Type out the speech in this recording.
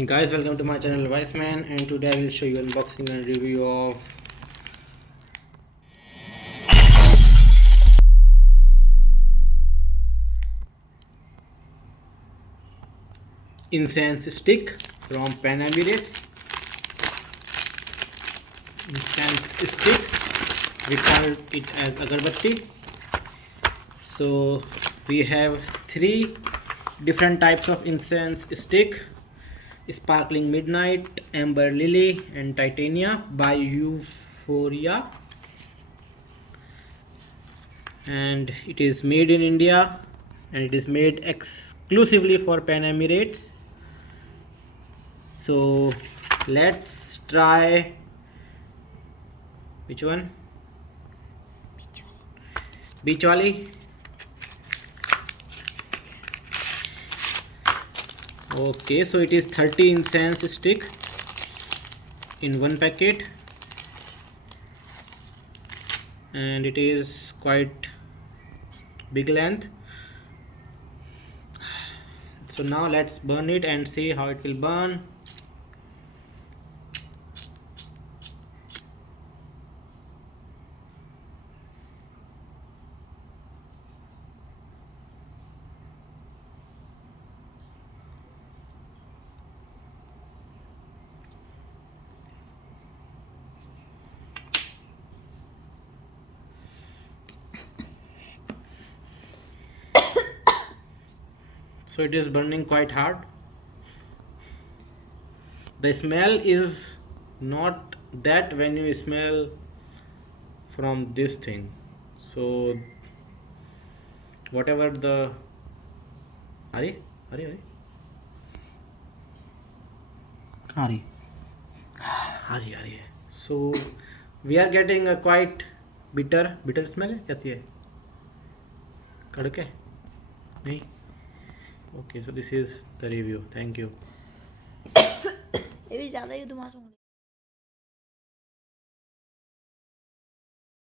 Hey guys, welcome to my channel Viceman, and today I will show you unboxing and review of Incense stick from Pan Emirates. Incense stick, we call it as agarbatti. So we have three different types of incense stick: sparkling midnight, amber lily, and titania by Euphoria. And it is made in India, and it is made exclusively for Pan Emirates. So let's try which one? Beach Wali. Okay, so it is 30 incense stick in one packet, and it is quite big length. So now let's burn it and see how it will burn. So it is burning quite hard. The smell is not that when you smell from this thing. So whatever the Ari. So we are getting a quite bitter smell है कैसी है कड़क है नहीं okay, so this is the review. Thank you. ये भी ज़्यादा ही धुआं